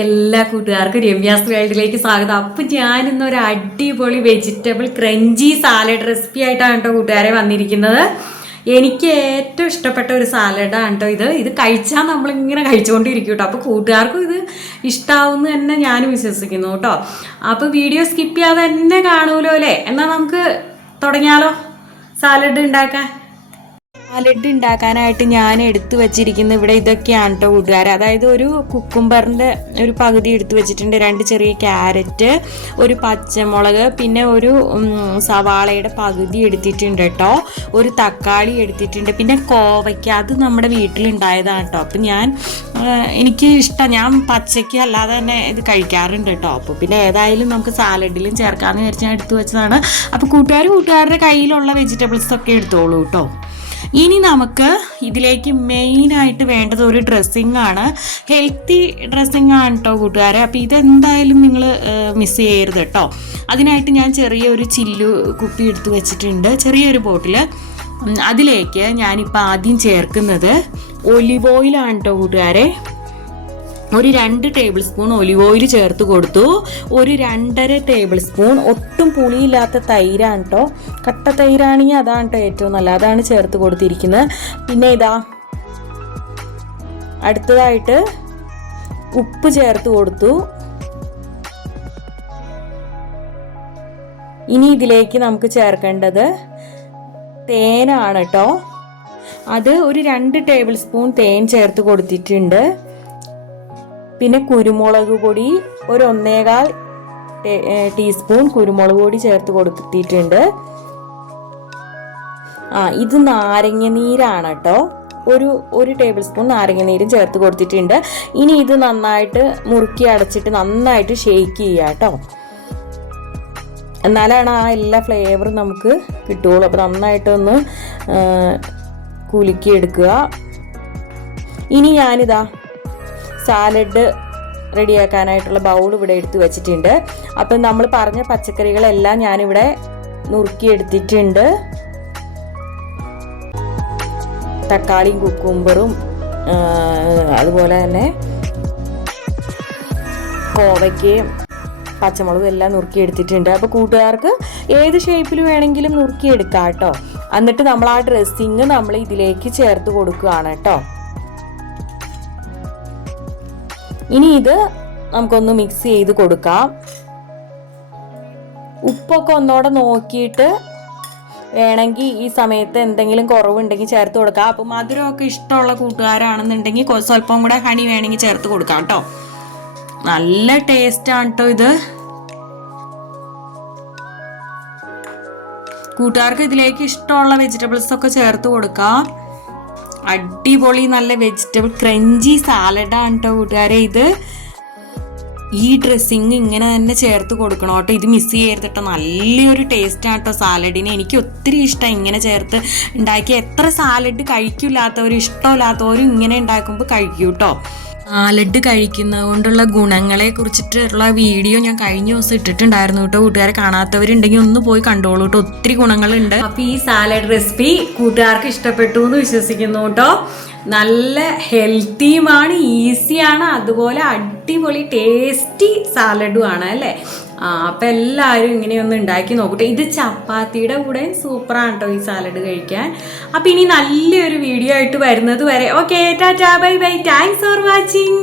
എല്ലാ കൂട്ടുകാർക്കും രമ്യാസ് വേൾഡിലേക്ക് സ്വാഗതം. അപ്പം ഞാനിന്നൊരു അടിപൊളി വെജിറ്റബിൾ ക്രഞ്ചി സാലഡ് റെസിപ്പി ആയിട്ടാണ് കേട്ടോ കൂട്ടുകാരെ വന്നിരിക്കുന്നത്. എനിക്ക് ഏറ്റവും ഇഷ്ടപ്പെട്ട ഒരു സാലഡാണ് കേട്ടോ ഇത് കഴിച്ചാൽ നമ്മളിങ്ങനെ കഴിച്ചുകൊണ്ടിരിക്കും കേട്ടോ. അപ്പോൾ കൂട്ടുകാർക്കും ഇത് ഇഷ്ടമാവുമെന്ന് തന്നെ ഞാനും വിശ്വസിക്കുന്നു കേട്ടോ. അപ്പോൾ വീഡിയോ സ്കിപ്പ് ചെയ്യാതെ തന്നെ കാണുമല്ലോ അല്ലേ? എന്നാൽ നമുക്ക് തുടങ്ങിയാലോ സാലഡ് ഉണ്ടാക്കാൻ. സാലഡ് ഉണ്ടാക്കാനായിട്ട് ഞാൻ എടുത്തു വച്ചിരിക്കുന്നത് ഇവിടെ ഇതൊക്കെയാണ് കേട്ടോ കൂട്ടുകാർ. അതായത് ഒരു കുക്കുംബറിൻ്റെ ഒരു പകുതി എടുത്തു വെച്ചിട്ടുണ്ട്, 2 ചെറിയ ക്യാരറ്റ്, ഒരു പച്ചമുളക്, പിന്നെ ഒരു സവാളയുടെ പകുതി എടുത്തിട്ടുണ്ട് കേട്ടോ, ഒരു തക്കാളി എടുത്തിട്ടുണ്ട്, പിന്നെ കോവയ്ക്ക. അത് നമ്മുടെ വീട്ടിലുണ്ടായതാണ് കേട്ടോ. അപ്പം എനിക്ക് ഇഷ്ടം, ഞാൻ പച്ചയ്ക്ക് അല്ലാതെ തന്നെ ഇത് കഴിക്കാറുണ്ട് കേട്ടോ. അപ്പോൾ പിന്നെ ഏതായാലും നമുക്ക് സാലഡിലും ചേർക്കാമെന്ന് വിചാരിച്ച് ഞാൻ എടുത്തു വെച്ചതാണ്. അപ്പോൾ കൂട്ടുകാരുടെ കയ്യിലുള്ള വെജിറ്റബിൾസൊക്കെ എടുത്തോളൂ കേട്ടോ. ഇനി നമുക്ക് ഇതിലേക്ക് മെയിനായിട്ട് വേണ്ടത് ഒരു ഡ്രസ്സിങ് ആണ്. ഹെൽത്തി ഡ്രസ്സിങ് ആണ് കേട്ടോ കൂട്ടുകാരെ. അപ്പോൾ ഇതെന്തായാലും നിങ്ങൾ മിസ് ചെയ്യരുത് കേട്ടോ. അതിനായിട്ട് ഞാൻ ചെറിയൊരു ചില്ലു കുപ്പി എടുത്ത് വെച്ചിട്ടുണ്ട്, ചെറിയൊരു ബോട്ടിൽ. അതിലേക്ക് ഞാനിപ്പോൾ ആദ്യം ചേർക്കുന്നത് ഒലിവ് ഓയിലാണ് കേട്ടോ കൂട്ടുകാരെ. ഒരു 2 ടേബിൾ സ്പൂൺ ഒലിവ് ഓയിൽ ചേർത്ത് കൊടുത്തു. ഒരു 2.5 ടേബിൾ സ്പൂൺ ഒട്ടും പുളിയില്ലാത്ത തൈരാണ് കേട്ടോ. കട്ട തൈരാണെങ്കിൽ അതാണ് കേട്ടോ ഏറ്റവും നല്ല, അതാണ് ചേർത്ത് കൊടുത്തിരിക്കുന്നത്. പിന്നെ അടുത്തതായിട്ട് ഉപ്പ് ചേർത്ത് കൊടുത്തു. ഇനി ഇതിലേക്ക് നമുക്ക് ചേർക്കേണ്ടത് തേനാണ് കേട്ടോ. അത് ഒരു 2 ടേബിൾ സ്പൂൺ തേൻ ചേർത്ത് കൊടുത്തിട്ടുണ്ട്. പിന്നെ കുരുമുളക് പൊടി ഒരു 1.25 ടീസ്പൂൺ കുരുമുളക് പൊടി ചേർത്ത് കൊടുത്തിട്ടുണ്ട്. ഇത് നാരങ്ങ നീരാണ് കേട്ടോ. ഒരു ടേബിൾ സ്പൂൺ നാരങ്ങ നീരും ചേർത്ത് കൊടുത്തിട്ടുണ്ട്. ഇനി ഇത് നന്നായിട്ട് മുറുക്കി അടച്ചിട്ട് നന്നായിട്ട് ഷേക്ക് ചെയ്യുക കേട്ടോ. എന്നാലാണ് ആ എല്ലാ ഫ്ലേവറും നമുക്ക് കിട്ടുള്ളൂ. അപ്പോൾ നന്നായിട്ടൊന്ന് കുലുക്കി എടുക്കുക. ഇനി ഞാനിതാ സാലഡ് റെഡിയാക്കാനായിട്ടുള്ള ബൗൾ ഇവിടെ എടുത്ത് വെച്ചിട്ടുണ്ട്. അപ്പം നമ്മൾ പറഞ്ഞ പച്ചക്കറികളെല്ലാം ഞാനിവിടെ നുറുക്കിയെടുത്തിട്ടുണ്ട്. തക്കാളിയും കുക്കുംബറും അതുപോലെ തന്നെ കോവയ്ക്കയും പച്ചമുളകും എല്ലാം നുറുക്കിയെടുത്തിട്ടുണ്ട്. അപ്പോൾ കൂട്ടുകാർക്ക് ഏത് ഷേപ്പിൽ വേണമെങ്കിലും നുറുക്കിയെടുക്കാം കേട്ടോ. എന്നിട്ട് നമ്മൾ ആ ഡ്രസ്സിങ് നമ്മൾ ഇതിലേക്ക് ചേർത്ത് കൊടുക്കുകയാണ് കേട്ടോ. ഇനി ഇത് നമുക്കൊന്ന് മിക്സ് ചെയ്ത് കൊടുക്കാം. ഉപ്പൊക്കെ ഒന്നോടെ നോക്കിയിട്ട് വേണമെങ്കിൽ ഈ സമയത്ത് എന്തെങ്കിലും കുറവുണ്ടെങ്കിൽ ചേർത്ത് കൊടുക്കാം. അപ്പം മധുരമൊക്കെ ഇഷ്ടമുള്ള കൂട്ടുകാരാണെന്നുണ്ടെങ്കിൽ സ്വല്പം കൂടെ ഹണി വേണമെങ്കിൽ ചേർത്ത് കൊടുക്കാം കേട്ടോ. നല്ല ടേസ്റ്റാണ് കേട്ടോ ഇത്. കൂട്ടുകാർക്ക് ഇതിലേക്ക് ഇഷ്ടമുള്ള വെജിറ്റബിൾസ് ഒക്കെ ചേർത്ത് കൊടുക്കാം. അടിപൊളി നല്ല വെജിറ്റബിൾ ക്രഞ്ചി സാലഡാണ് കേട്ടോ കൂട്ടുകാരെ. ഈ ഡ്രസ്സിങ് ഇങ്ങനെ തന്നെ ചേർത്ത് കൊടുക്കണം കേട്ടോ. ഇത് മിസ് ചെയ്യരുത് കേട്ടോ. നല്ലൊരു ടേസ്റ്റാണ് കേട്ടോ സാലഡിന്. എനിക്ക് ഒത്തിരി ഇഷ്ടം ഇങ്ങനെ ചേർത്ത് ഉണ്ടാക്കി. എത്ര സാലഡ് കഴിക്കില്ലാത്തവരും ഇഷ്ടമില്ലാത്തവരും ഇങ്ങനെ ഉണ്ടാക്കുമ്പോൾ കഴിക്കൂ കേട്ടോ. സാലഡ് കഴിക്കുന്നത് കൊണ്ടുള്ള ഗുണങ്ങളെ കുറിച്ചിട്ടുള്ള വീഡിയോ ഞാൻ കഴിഞ്ഞ ദിവസം ഇട്ടിട്ടുണ്ടായിരുന്നു കേട്ടോ. കൂട്ടുകാരെ കാണാത്തവരുണ്ടെങ്കിൽ ഒന്ന് പോയി കണ്ടോളൂ കേട്ടോ. ഒത്തിരി ഗുണങ്ങളുണ്ട്. അപ്പോൾ ഈ സാലഡ് റെസിപ്പി കൂട്ടുകാർക്ക് ഇഷ്ടപ്പെട്ടു എന്ന് വിശ്വസിക്കുന്നു കേട്ടോ. നല്ല ഹെൽത്തിയുമാണ്, ഈസിയാണ്, അതുപോലെ അടിപൊളി ടേസ്റ്റി സാലഡും ആണ് അല്ലേ. അപ്പം എല്ലാവരും ഇങ്ങനെയൊന്ന് ഉണ്ടാക്കി നോക്കട്ടെ. ഇത് ചപ്പാത്തിയുടെ കൂടെ സൂപ്പറാണ് കേട്ടോ ഈ സാലഡ് കഴിക്കാൻ. അപ്പം ഇനി നല്ലൊരു വീഡിയോ ആയിട്ട് വരുന്നത് വരെ okay, Tata, bye bye, thanks for watching.